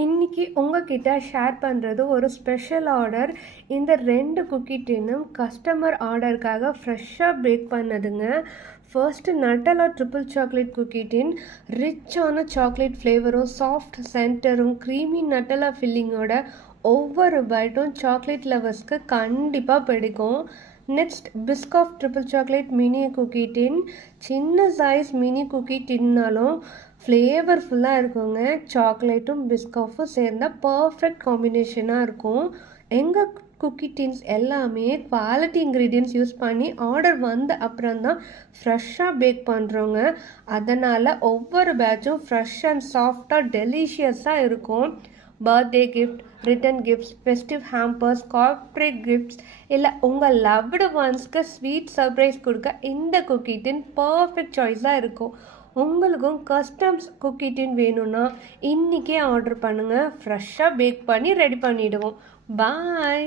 இன்னைக்கு உங்ககிட்ட ஷேர் பண்ணுறது ஒரு ஸ்பெஷல் ஆர்டர். இந்த 2 குக்கி டின்னும் கஸ்டமர் ஆர்டருக்காக ஃப்ரெஷ்ஷாக பேக் பண்ணதுங்க. First Nutella triple chocolate cookie tin ரிச்சான சாக்லேட் ஃப்ளேவரும் சாஃப்ட் சென்டரும் க்ரீமி நட்டலா ஃபில்லிங்கோட ஒவ்வொரு பைட்டும் சாக்லேட் லவர்ஸ்க்கு கண்டிப்பாக பிடிக்கும். Next Biscoff triple chocolate mini cookie tin. சின்ன சைஸ் மினி குக்கி டின்னாலும் ஃப்ளேவர்ஃபுல்லாக இருக்குங்க. சாக்லேட்டும் பிஸ்காஃபும் சேர்ந்தால் பர்ஃபெக்ட் காம்பினேஷனாக இருக்கும். எங்கள் குக்கி டின்ஸ் எல்லாமே குவாலிட்டி இன்க்ரீடியன்ட்ஸ் யூஸ் பண்ணி ஆர்டர் வந்த அப்புறம்தான் ஃப்ரெஷ்ஷாக பேக் பண்ணுறோங்க. அதனால் ஒவ்வொரு பேட்சும் ஃப்ரெஷ் அண்ட் சாஃப்டாக டெலிஷியஸாக இருக்கும். Birthday gift, return gifts, festive hampers, corporate gifts இல்லை உங்கள் லவ்டு ஒன்ஸ்க்கு ஸ்வீட் சர்ப்ரைஸ் கொடுக்க இந்த குக்கி டின் பர்ஃபெக்ட் சாய்ஸாக இருக்கும். உங்களுக்கும் கஸ்டம்ஸ் குக்கி டின் வேணும்னா இன்றைக்கே ஆர்டர் பண்ணுங்கள். ஃப்ரெஷ்ஷாக பேக் பண்ணி ரெடி பண்ணிவிடுவோம். பாய்.